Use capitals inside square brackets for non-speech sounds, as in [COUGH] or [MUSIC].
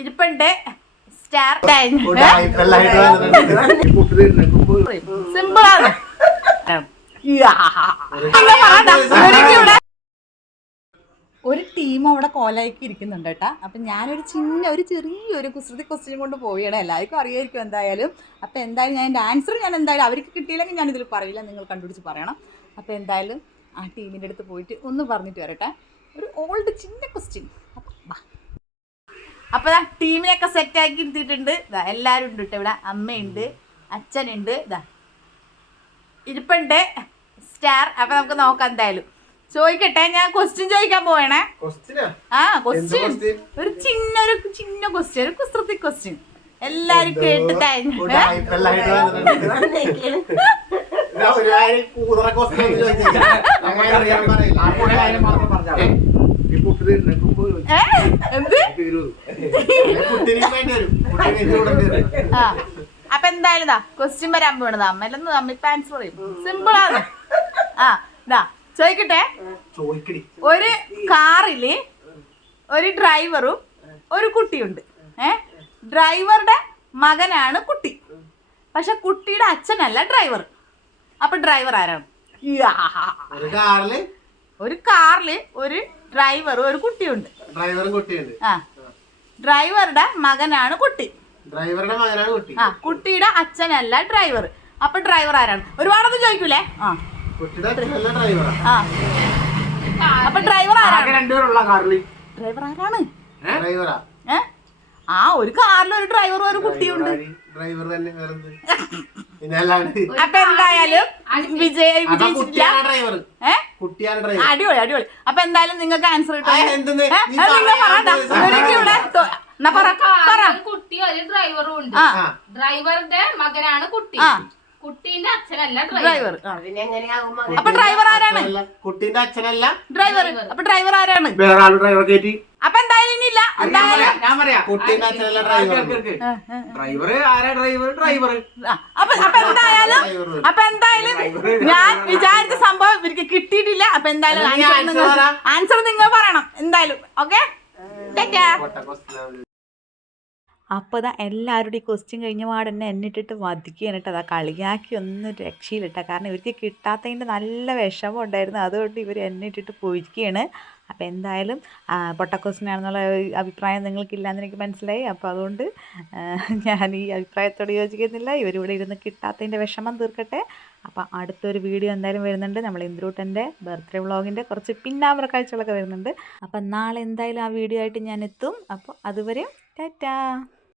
ഇരിപ്പുണ്ട്. Star simple ആണ്. ഒരു ടീം അവിടെ കോലാക്കി ഇരിക്കുന്നുണ്ട് കേട്ടാ. അപ്പൊ ഞാനൊരു ചിന്ന ഒരു ചെറിയൊരു കുസൃതി ക്വസ്റ്റ്യൻ കൊണ്ട് പോവുകയാണ്. എല്ലാവർക്കും അറിയായിരിക്കും എന്തായാലും. അപ്പൊ എന്തായാലും ഞാൻ എന്റെ ആൻസർ ഞാൻ എന്തായാലും അവർക്ക് കിട്ടിയില്ലെങ്കിൽ ഞാൻ ഇതിൽ പറയില്ല. നിങ്ങൾ കണ്ടുപിടിച്ച് പറയണം. അപ്പൊ എന്തായാലും ആ ടീമിന്റെ അടുത്ത് പോയിട്ട് ഒന്ന് പറഞ്ഞിട്ട് വരട്ടെ. ഒരു ഓൾഡ് ചിന്ന ക്വസ്റ്റ്യൻ അപ്പൊ ദാ ടീമിനെയൊക്കെ സെറ്റ് ആക്കി ഇരുത്തിയിട്ടുണ്ട് ഇതാ എല്ലാവരും ഉണ്ട് കേട്ടോ ഇവിടെ. അമ്മയുണ്ട് അച്ഛനുണ്ട്. ഇതാ ഇരിപ്പുണ്ട്. സ്റ്റാർ അപ്പൊ നമുക്ക് നോക്കാം എന്തായാലും. ചോദിക്കട്ടെ ഞാൻ ക്വസ്റ്റ്യൻ ചോദിക്കാൻ പോവേണേ. ആ? ക്വസ്റ്റ്യൻ? ഒരു ചിന്ന ഒരു ചിന്ന ക്വസ്റ്റ്യൻ ഒരു കുസൃതി ക്വസ്റ്റ്യൻ എല്ലാരും കേട്ട് തഴഞ്ഞു ആ [LAUGHS] അപ്പൊ എന്തായാലും ഇതാ ക്വസ്റ്റ്യൻ വരാൻ പോണത് അമ്മയിലൊന്ന് അമ്മ ആൻസർ പറയും. സിമ്പിൾ ആണ്. ആ ഇതാ ചോദിക്കട്ടെ? ചോദിക്കടി ഒരു കാറിൽ ഒരു ഡ്രൈവറും ഒരു കുട്ടിയുണ്ട്. ഏ? ഡ്രൈവറുടെ മകനാണ് കുട്ടി. പക്ഷെ കുട്ടിയുടെ അച്ഛനല്ല ഡ്രൈവർ അപ്പൊ ഡ്രൈവർ ആരാണ്? കാറിൽ ഒരു കാറിൽ ഒരു ഡ്രൈവറും ഒരു കുട്ടിയുണ്ട്. ഡ്രൈവറും കുട്ടിയുണ്ട്. ആ. ഡ്രൈവറുടെ മകനാണ് കുട്ടി. ഡ്രൈവറുടെ മകനാണ് കുട്ടി. ആ കുട്ടിയുടെ അച്ഛനല്ല ഡ്രൈവർ. അപ്പൊ ഡ്രൈവർ ആരാണ്? ഒരുപാടൊന്നും ചോദിക്കൂലേ? ആ. ആ. അപ്പൊ ഡ്രൈവർ ആരാണ്? ഡ്രൈവർ ആ ഒരു കാറിൽ ഒരു ഡ്രൈവറും ഒരു കുട്ടിയുണ്ട്. ഡ്രൈവർ തന്നെ അപ്പൊ എന്തായാലും വിജയ വിജയിച്ചിട്ടില്ല. ഏഹ് ഡ്രൈവർ. ഏ? കുട്ടിയാണ് ഡ്രൈവർ അടിപൊളി അടിപൊളി. അപ്പൊ എന്തായാലും നിങ്ങൾക്ക് ആൻസർ കിട്ടും. കുട്ടി ഒരു ഡ്രൈവറും ഉണ്ട്. ഡ്രൈവറുടെ മകനാണ് കുട്ടി. കുട്ടീന്റെ അച്ഛനല്ല ഡ്രൈവർ അപ്പൊ ഡ്രൈവർ ആരാണ്? കുട്ടീന്റെ അച്ഛനല്ല? ഡ്രൈവർ അപ്പൊ ഡ്രൈവർ ആരാണ്? വേറെ ഡ്രൈവർ കയറ്റി അപ്പൊ എന്തായാലും ഇനിയില്ല എന്തായാലും ഞാൻ പറയാം. കുട്ടീന്റെ അച്ഛനല്ല ഡ്രൈവർ ഡ്രൈവർ ആരാ ഡ്രൈവർ ഡ്രൈവർ അപ്പൊ അപ്പൊ എന്തായാലും അപ്പൊ എന്തായാലും ഞാൻ വിചാരിച്ച സംഭവം ഇവർക്ക് കിട്ടിയിട്ടില്ല. അപ്പൊ എന്തായാലും. ആൻസർ നിങ്ങൾ പറയണം. എന്തായാലും ഓക്കെ അപ്പോൾ ഇതാ എല്ലാവരുടെയും ക്വസ്റ്റ്യൻ കഴിഞ്ഞ പാട് തന്നെ എന്നിട്ടിട്ട് വധിക്കുകയാണ് കേട്ടോ. അതാ കളിയാക്കി ഒന്നും രക്ഷയിലിട്ട കാരണം ഇവർക്ക് കിട്ടാത്തതിന്റെ നല്ല വിഷമം ഉണ്ടായിരുന്നു. അതുകൊണ്ട് ഇവർ എന്നിട്ടിട്ട് പോയിരിക്കുകയാണ്. അപ്പോൾ എന്തായാലും പൊട്ടക്കോസിനാണെന്നുള്ള അഭിപ്രായം നിങ്ങൾക്കില്ലാന്ന് എനിക്ക് മനസ്സിലായി. അപ്പോൾ അതുകൊണ്ട് ഞാൻ ഈ അഭിപ്രായത്തോട് യോജിക്കുന്നില്ല. ഇവരിവിടെ ഇരുന്ന് കിട്ടാത്തതിന്റെ വിഷമം തീർക്കട്ടെ. അപ്പോൾ അടുത്തൊരു വീഡിയോ എന്തായാലും വരുന്നുണ്ട്. നമ്മൾ ഇന്ദ്രൂട്ടന്റെ ബർത്ത്ഡേ വ്ളോഗിന്റെ കുറച്ച് പിന്നാമ്പുറ കാഴ്ചകളൊക്കെ വരുന്നുണ്ട്. അപ്പം നാളെ എന്തായാലും ആ വീഡിയോ ആയിട്ട് ഞാൻ എത്തും അപ്പോൾ അതുവരെ ടാറ്റാ!